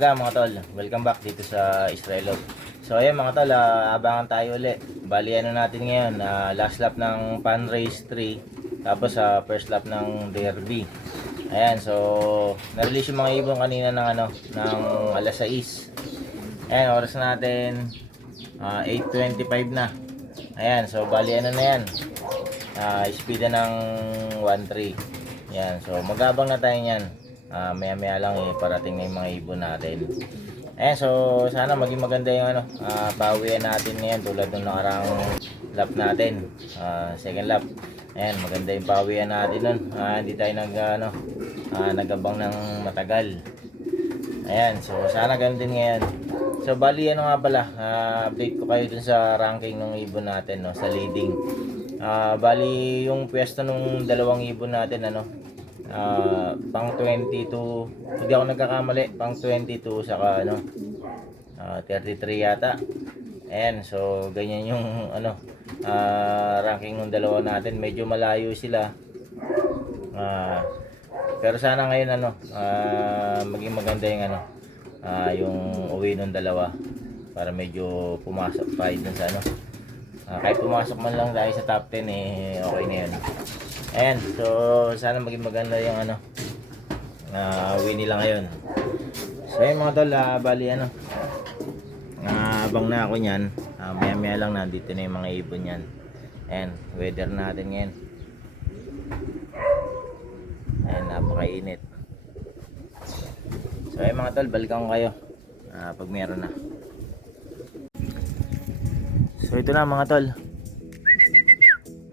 umaga mga tol, welcome back dito sa Israelog. So ayan mga tol, abangan tayo ulit. Bali ano natin ngayon, last lap ng Pan Race 3, tapos first lap ng Derby. Ayan, so na-release yung mga ibon kanina ng ng alas 6. Ayan, oras natin 8:25 na. Ayan, so bali ano na yan, speed ng 1.3. Ayan, so magabang na tayo niyan. Maya maya lang parating na yung mga ibon natin. Ayan, so sana maging maganda yung bawian natin ngayon tulad ng nakarang lap natin, second lap. Ayan, maganda yung bawian natin nun. Hindi tayo nagabang ng matagal. Ayan, so sana ganun din ngayon. So bali nga pala, update ko kayo dun sa ranking ng ibon natin, sa leading. Bali yung pwesto nung dalawang ibon natin pang 22, hindi ako nagkakamali, pang 22 saka 33 yata. Ayan, so ganyan yung ranking ng dalawa natin. Medyo malayo sila, pero sana ngayon maging maganda yung yung uwi ng dalawa para medyo pumasok tayo dun sa kahit pumasok man lang tayo sa top 10 okay na yun. Ayan, so sana maging maganda yung win nila ngayon. So yun mga tol, bali abang na ako nyan. Maya maya lang nandito na yung mga ibon yan. Ayan, weather natin ngayon. Ayan, napakainit. So ayun mga tol, balikan ko kayo pag meron na. So ito na mga tol,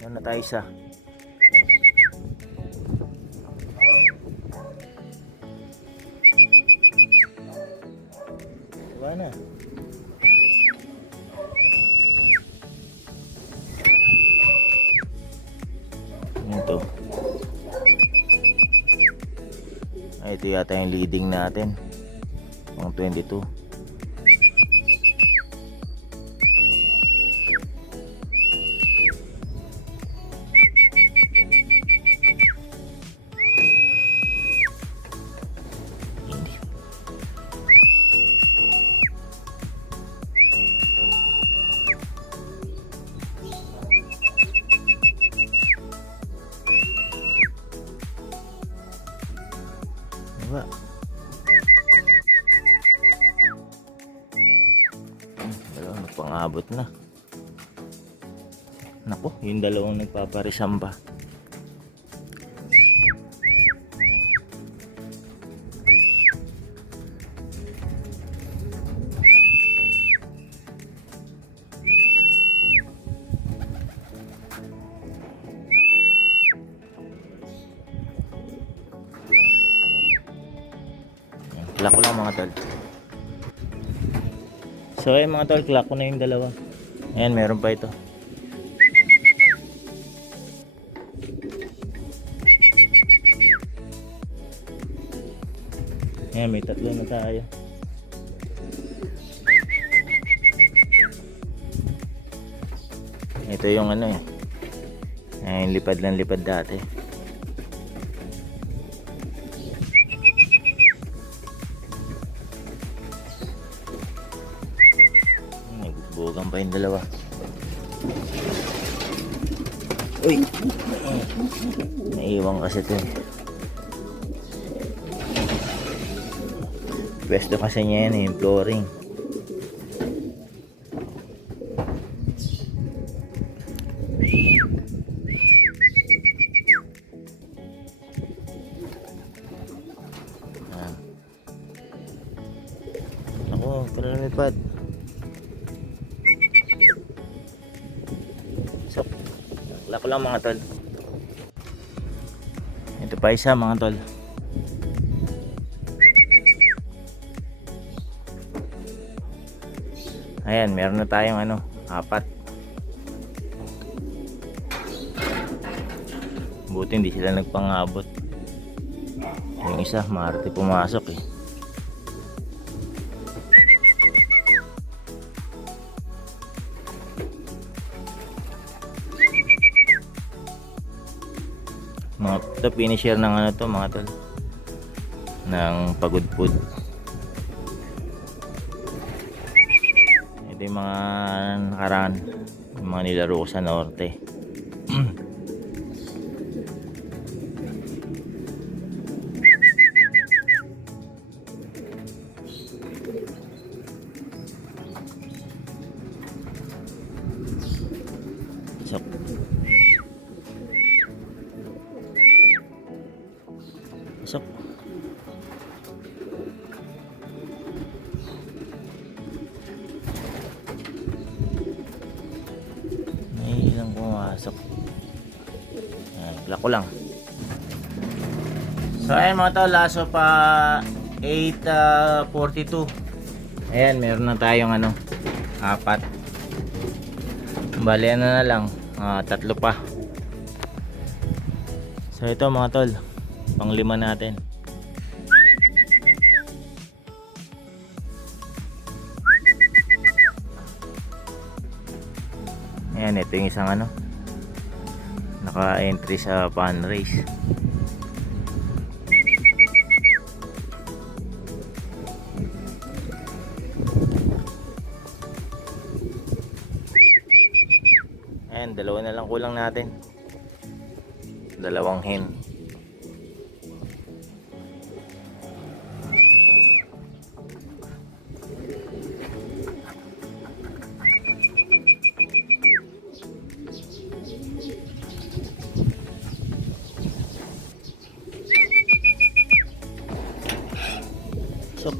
meron na tayo isa. Diba na? Ito. Ito yata yung leading natin, pang 22. Diba? Dalawang nagpangabot na. Naku, yung dalawang nagpaparisam pa. Clock ko lang mga tol. So ayun mga tol, clock ko na yung dalawa. Ayan, meron pa ito. Ayan, may tatlo na tayo. Ito yung ayan, lipad lang lipad dati. Bugang pa yung dalawa. Uy! Naiwan kasi ito. Pwesto kasi niya yan yung flooring. Ako, para lumipad. Lako lang mga tol. Ito pa isa mga tol. Ayan, meron na tayong apat. Buti hindi sila nagpangabot. Yung isa, maarte pumasok Ito finisher ng to mga tol, ng pagudpud. Ito yung mga nakaraan, yung mga nilaro ko sa norte. So, pasok. May ilang pumasok. Ayan, black ko lang. So ayan mga tol, laso pa 8:42. Ayan, meron na tayong ano, 4. Bali ano na lang, 3 pa. So ito mga tol, pang 5 natin. Ayan, ito yung isang ano, naka-entry sa pan race. Ayan, 2 na lang kulang natin. 2 hen. So,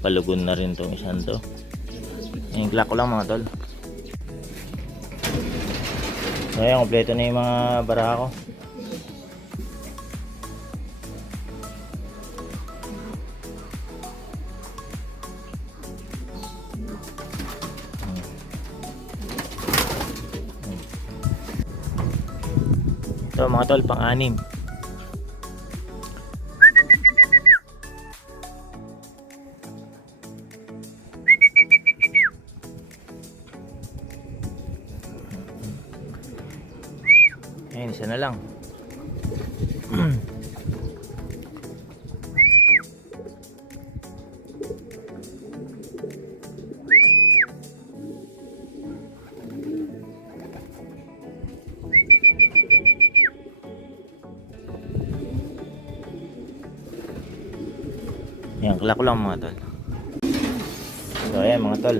palugon na rin tong isang to. Yung clock ko lang mga tol. So ayan, kompleto na yung mga baraha ko. Ito mga tol, pang-6. Ayan, isa na lang. Ayan, clock ko lang mga tol. So ayan mga tol,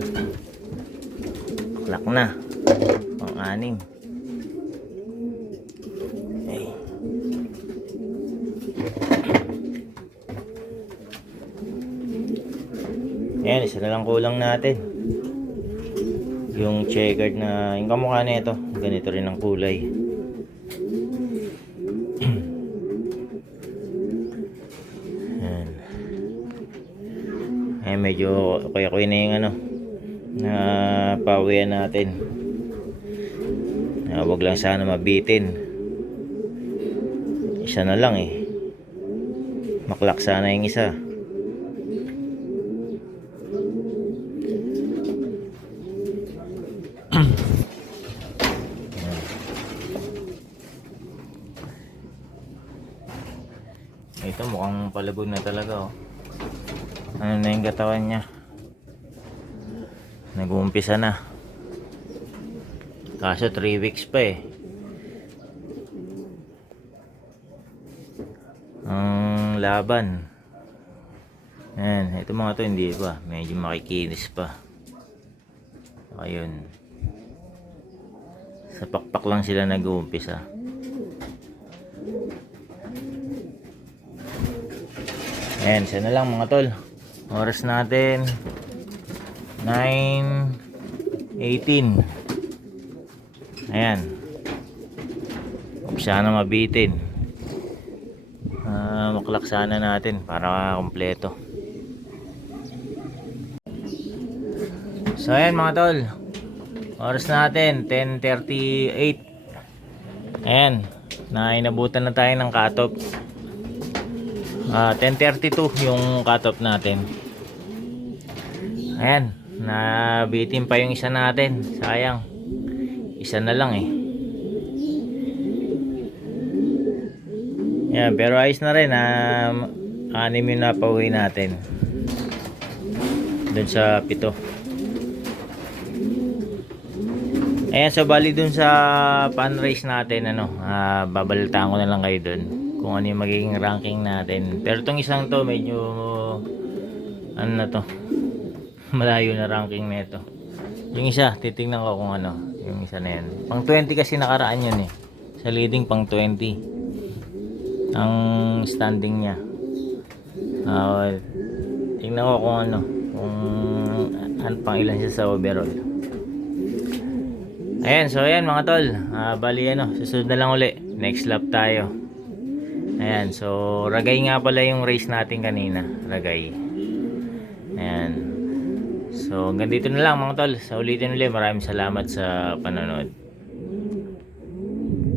clock na, pang-6. Ayan, isa na lang kulang natin. Yung checkered na, yung kamukha na ito, ganito rin ang kulay. Ayan. Ayan, medyo kuya-kuya na yung ano, na pawian natin. Wag lang sana mabitin. Isa na lang eh. Maklak sana yung isa. Ito mukhang palabog na talaga oh. Ano na yung katawan niya, nag-uumpisa na. Kaso 3 weeks pa eh ang laban. Ayan, ito mga to hindi pa, medyo makikinis pa. Ayun, sa pakpak lang sila nag-uumpisa. Ayan, isa na lang mga tol. Oras natin 9:18. Ayan, huwag sana mabitin. Maklak sana natin para kompleto. So ayan mga tol, oras natin 10:38. Ayan, inabutan na tayo ng cut-off. 10:32 yung cut-off natin. Ayan, nabitin pa yung isa natin. Sayang, isa na lang eh. Ayan, pero ayos na rin. 6 yung napauwi natin. Doon sa 7. Ayan, so bali dun sa pan race natin, babalitaan ko na lang kayo dun kung ano yung magiging ranking natin. Pero tong isang to, medyo ano na to, malayo na ranking na ito. Yung isa, titingnan ko kung ano, yung isa na yan. Pang 20 kasi nakaraan yun eh. Sa leading pang 20 ang standing niya. Tingnan ko kung ano, kung pang ilan siya sa overall. Ayan, so ayan mga tol, bali susunod na lang uli, next lap tayo. Ayan, so Ragay nga pala yung race natin kanina, Ragay. Ayan, so hanggang dito na lang mga tol, sa ulitin ulit, maraming salamat sa panonood.